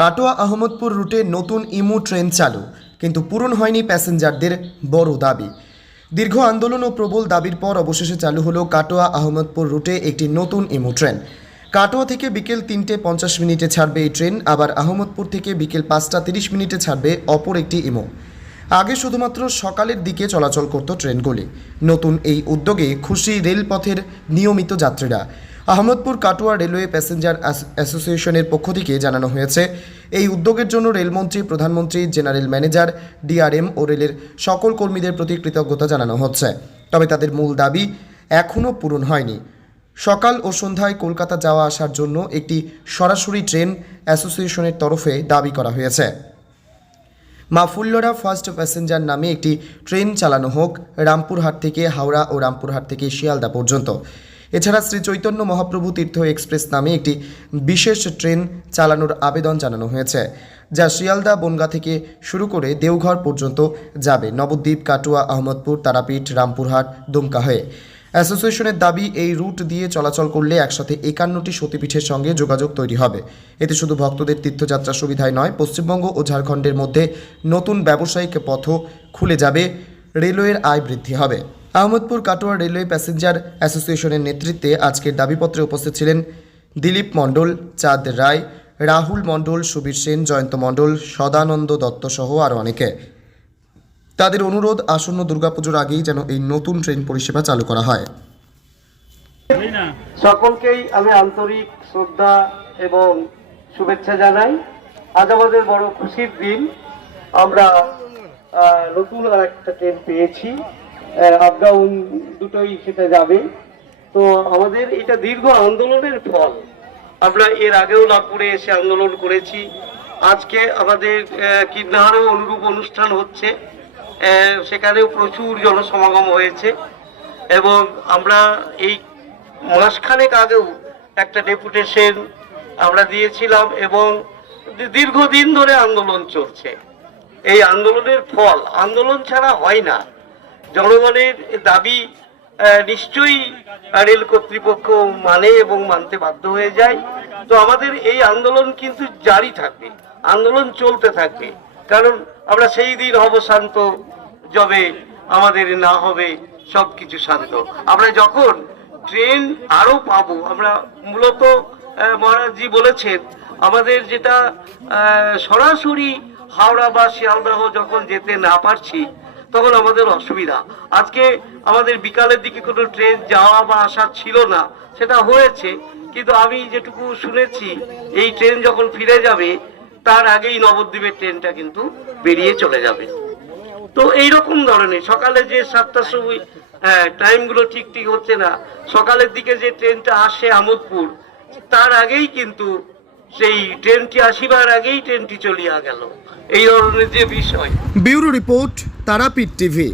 কাটোয়া আহমদপুর রুটে নতুন ইমু ট্রেন চালু, কিন্তু পূরণ হয়নি প্যাসেঞ্জারদের বড় দাবি। দীর্ঘ আন্দোলন ও প্রবল দাবির পর অবশেষে চালু হলো কাটোয়া আহমদপুর রুটে একটি নতুন ইমু ট্রেন। কাটোয়া থেকে বিকেল তিনটে পঞ্চাশ মিনিটে ছাড়বে এই ট্রেন, আবার আহমদপুর থেকে বিকেল পাঁচটা তিরিশ মিনিটে ছাড়বে অপর একটি ইমো। আগে শুধুমাত্র সকালের দিকে চলাচল করত ট্রেনগুলি। নতুন এই উদ্যোগে খুশি রেলপথের নিয়মিত যাত্রীরা। আহমদপুর কাটোয়া রেলওয়ে প্যাসেঞ্জার অ্যাসোসিয়েশনের পক্ষ থেকে জানানো হয়েছে, এই উদ্যোগের জন্য রেলমন্ত্রী, প্রধানমন্ত্রী, জেনারেল ম্যানেজার, ডিআরএম ও রেলের সকল কর্মীদের প্রতি কৃতজ্ঞতা জানানো হচ্ছে। তবে তাদের মূল দাবি এখনও পূরণ হয়নি। সকাল ও সন্ধ্যায় কলকাতা যাওয়া আসার জন্য একটি সরাসরি ট্রেন অ্যাসোসিয়েশনের তরফে দাবি করা হয়েছে। মা ফুল্লরা ফার্স্ট প্যাসেঞ্জার নামে একটি ট্রেন চালানো হোক, রামপুরহাট থেকে হাওড়া ও রামপুরহাট থেকে শিয়ালদা পর্যন্ত। এছাড়া শ্রী চৈতন্য মহাপ্রভু তীর্থ এক্সপ্রেস নামে একটি বিশেষ ট্রেন চালানোর আবেদন জানানো হয়েছে, যা শিয়ালদা বনগা থেকে শুরু করে দেওঘর পর্যন্ত যাবে। নবদ্বীপ, কাটুয়া, আহমদপুর, তারাপীঠ, রামপুরহাট, দুমকা হয়ে। অ্যাসোসিয়েশনের দাবি, এই রুট দিয়ে চলাচল করলে একসাথে একান্নটি সতীপীঠের সঙ্গে যোগাযোগ তৈরি হবে। এতে শুধু ভক্তদের তীর্থযাত্রা সুবিধায় নয়, পশ্চিমবঙ্গ ও ঝাড়খণ্ডের মধ্যে নতুন ব্যবসায়িক পথও খুলে যাবে, রেলওয়ের আয় বৃদ্ধি হবে। আহমদপুর কাটোয়া রেলওয়ে প্যাসেঞ্জার অ্যাসোসিয়েশনের নেতৃত্বে আজকের দাবিপত্রে উপস্থিত ছিলেন দিলীপ মণ্ডল, চাঁদ রায়, রাহুল মণ্ডল, সুবীর সেন, জয়ন্ত মণ্ডল, সদানন্দ দত্ত সহ আরও অনেকে। তাদের অনুরোধ, আসন্ন দুর্গাপুজোর আগেই যেন এই নতুন ট্রেন পরিষেবা চালু করা হয়। সকলকেই আমি আন্তরিক শ্রদ্ধা এবং শুভেচ্ছা জানাই। আজ আমাদের বড় খুশির দিন। আমরা নতুন আর একটা ট্রেন পেয়েছি। আপ ডাউন দুটোই সেটা যাবে। তো আমাদের এটা দীর্ঘ আন্দোলনের ফল। আমরা এর আগেও নাগপুরে এসে আন্দোলন করেছি। আজকে আমাদের কিন্নাহারেও অনুরূপ অনুষ্ঠান হচ্ছে। সেখানেও প্রচুর জনসমাগম হয়েছে। এবং আমরা এই মাসখানেক আগেও একটা ডেপুটেশন আমরা দিয়েছিলাম এবং দীর্ঘদিন ধরে আন্দোলন চলছে। এই আন্দোলনের ফল, আন্দোলন ছাড়া হয় না। জনগণের দাবি নিশ্চয়ই রেল কর্তৃপক্ষ মানে এবং মানতে বাধ্য হয়ে যায়। তো আমাদের এই আন্দোলন কিন্তু জারি থাকবে, আন্দোলন চলতে থাকবে। কারণ আমরা সেই দিন হব শান্ত যবে আমাদের না হবে, সবকিছু শান্ত। আমরা যখন ট্রেন আরও পাবো, আমরা মূলত মহারাজজি বলেছেন, আমাদের যেটা সরাসরি হাওড়া বা শিয়ালদাহ যখন যেতে না পারছি তখন আমাদের অসুবিধা। আজকে আমাদের বিকালের দিকে কোনো ট্রেন যাওয়া বা আসা ছিল না, সেটা হয়েছে। কিন্তু আমি যেটুকু শুনেছি, এই ট্রেন যখন ফিরে যাবে, তার আগেই নবদ্বীপের ট্রেনটা কিন্তু বেরিয়ে চলে যাবে। তো এইরকম ধরনের, সকালে যে সাতটার সময় হ্যাঁ টাইমগুলো ঠিক ঠিক হচ্ছে না, সকালের দিকে যে ট্রেনটা আসে আমোদপুর, তার আগেই কিন্তু সেই ট্রেনটি আসিবার আগেই ট্রেনটি চলিয়া গেল। এই ধরনের যে বিষয়। Bureau report Tarapith TV.